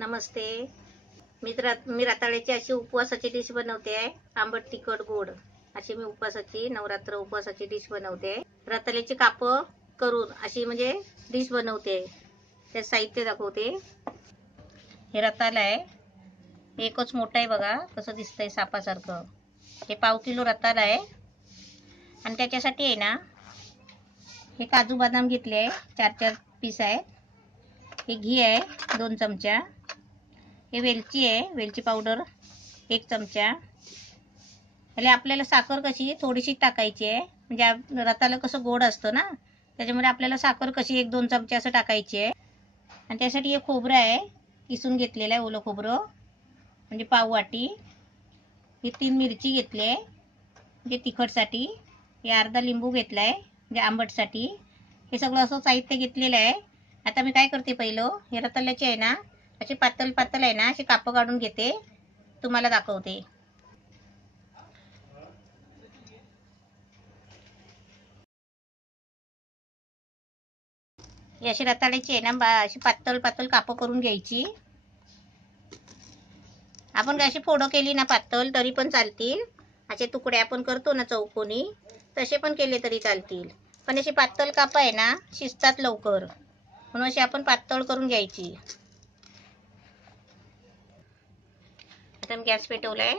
नमस्ते. मी रताळ्याची अशी उपवासाची डिश बनवते आहे. आंबट तिखट गोड अशी मी उपवासाची नवरात्र उपवासाची डिश बनवते. रताळ्याची काप करून अशी म्हणजे डिश बनवते. ते साहित्य दाखवते. हे रताळा आहे. एकच मोठा आहे बघा कसं दिसतंय सापासारखं. हे पाव किलो रताळा आहे. आणि त्याच्यासाठी आहे ना हे काजू बदाम घेतले आहे 4-4 पीस आहे. हे घी आहे 2 चमचा. हे वेलची आहे, वेलची पावडर 1 चमचा. याला आपल्याला साखर कशी थोडीशी टाकायची आहे, म्हणजे रताळा कसं गोड असतं ना, त्याच्यामुळे आपल्याला साखर कशी 1-2 चमचे असं टाकायची आहे. आणि त्यासाठी हे खोबरं आहे, किसून घेतलेलं आहे ओलं खोबरं, म्हणजे पाव वाटी. ही 3 मिरची घेतली आहे म्हणजे तिखटसाठी. हे अर्धा लिंबू घेतला आहे म्हणजे आंबटसाठी. हे सगळं असं साहित्य घेतलेलं आहे. आता मी काय करते, पहिलं हे रताळ्याचे आहे ना अशी पातळ पातळ आहे ना अशी कापं काढून घेते, तुम्हाला दाखवते. अशी रताळ्याची आहे ना अशी पातळ पातळ कापं करून घ्यायची. आपण काय अशी फोडं केली ना पातळ तरी पण चालतील. असे तुकडे आपण करतो ना चौकोनी, तसे पण केले तरी चालतील. पण अशी पातळ कापं आहे ना शिजतात लवकर, म्हणून अशी आपण पातळ करून घ्यायची. आता मी गॅस पेटवलाय,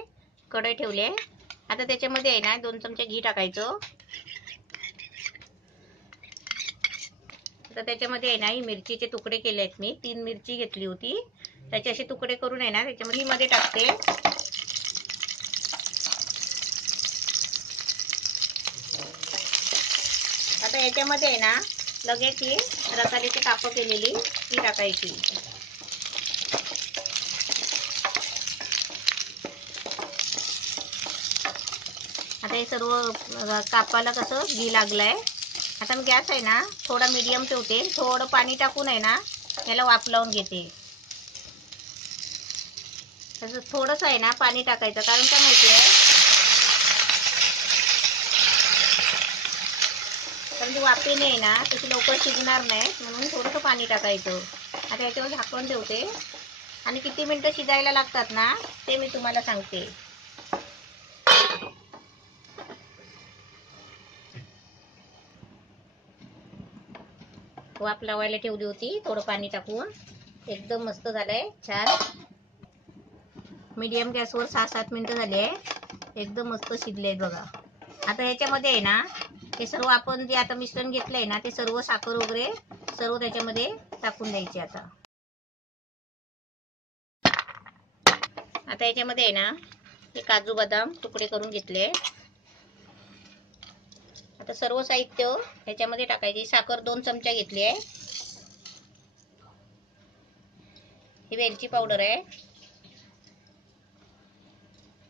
कढई ठेवली आहे. आता त्याच्यामध्ये आहे ना 2 चमचे घी टाकायचं. आता त्याच्यामध्ये आहे ना ही मिरचीचे तुकडे केले आहेत. मी 3 मिरची घेतली होती, त्याचे असे तुकडे करून आहे ना त्याच्यामध्ये मध्ये टाकते. आता याच्यामध्ये आहे ना लगेच ही रताळ्याची कापं केलेली ती टाकायची. आता हे सर्व कापाला कसं घी लागलंय. आता मी गॅस आहे ना थोडा मीडियम ठेवते. थोडं पाणी टाकून आहे ना याला वाफ लावून घेते. तसं थोडंसं आहे ना पाणी टाकायचं, कारण काय माहिती आहे, कारण ती वाफेने आहे ना तशी लवकर शिजणार नाही, म्हणून थोडंसं पाणी टाकायचं. आता याच्यावर झाकण ठेवते आणि किती मिनटं शिजायला लागतात ना ते मी तुम्हाला सांगते. वाफ लावायला ठेवली होती थोडं पाणी टाकून. एकदम मस्त झालंय, छान. मीडियम गॅसवर 6-7 मिनिटं झाली आहे. एकदम मस्त शिजले आहेत बघा. आता ह्याच्यामध्ये आहे ना हे सर्व आपण जे आता मिश्रण घेतलंय ना ते सर्व साखर वगैरे सर्व त्याच्यामध्ये टाकून द्यायचे. आता याच्यामध्ये आहे ना हे काजू बदाम तुकडे करून घेतले. आता सर्व साहित्य ह्याच्यामध्ये टाकायचे. साखर 2 चमचा घेतली आहे. ही वेलची पावडर आहे.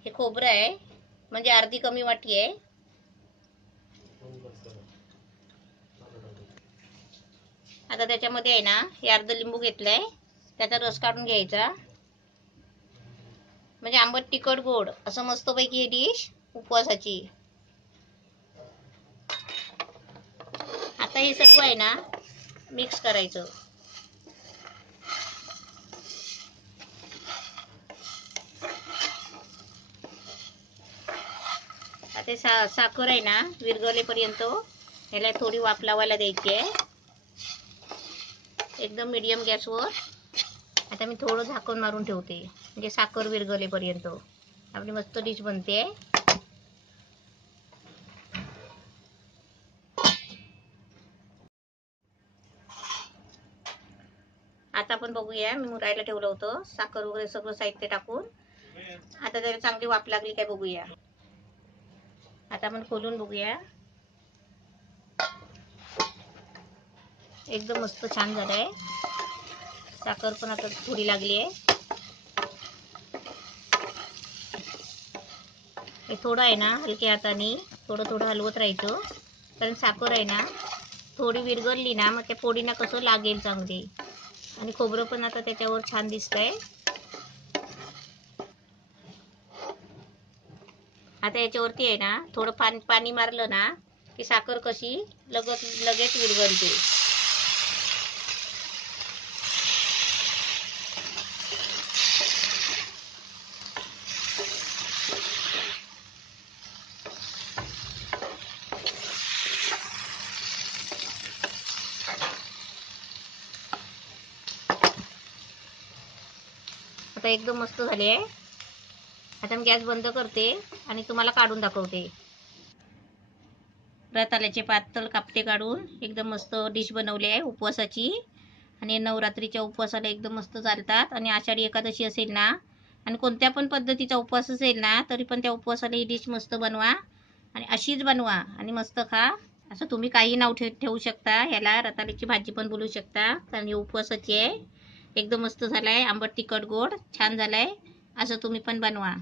हे खोबरं आहे, म्हणजे अर्धी कमी वाटी आहे. आता त्याच्यामध्ये आहे ना हे अर्ध लिंबू घेतलंय, त्याचा रस काढून घ्यायचा. म्हणजे आंबट तिखट गोड असं मस्तपैकी ही डिश उपवासाची. आता हे सर्व आहे ना मिक्स करायचं. आता साखर आहे ना विरघळेपर्यंत याला थोडी वाफ लावायला द्यायची आहे, एकदम मीडियम गॅसवर. आता मी थोडं झाकण मारून ठेवते, म्हणजे साखर विरघळेपर्यंत आपली मस्त डिश बनते. आता आपण बघूया, मी मुरायला ठेवलं होतं साखर वगैरे सगळं साहित्य टाकून. आता त्याला चांगली वाफ लागली काय बघूया. आता आपण खोलून बघूया. एकदम मस्त छान झालंय. साखर पण आता थोडी लागली आहे. हे थोडं आहे ना हलक्या हाताने थोडं थोडं हलवत राहायचं, कारण साखर आहे ना थोडी विरघळली ना मग त्या पोळीना कसं लागेल चांगली. आणि खोबरं पण आता त्याच्यावर छान दिसतंय. आता याच्यावरती आहे ना थोडं पाणी मारलं ना की साखर कशी लगेच विरघळते. आता एकदम मस्त झाली आहे. आता मी गॅस बंद करते आणि तुम्हाला काढून दाखवते. रताळ्याचे पातळ कापटे काढून एकदम मस्त डिश बनवली आहे उपवासाची. आणि नवरात्रीच्या उपवासाला एकदम मस्त चालतात. आणि आषाढी एकादशी असेल ना आणि कोणत्या पण पद्धतीचा उपवास असेल ना तरी पण त्या उपवासाला ही डिश मस्त बनवा आणि अशीच बनवा आणि मस्त खा. असं तुम्ही काही नाव ठेवू शकता. ह्याला रताळ्याची भाजी पण बोलू शकता. कारण ही उपवासाची आहे. एकदम मस्त झालाय. आंबट तिखट गोड छान झालाय. असं तुम्ही पण बनवा.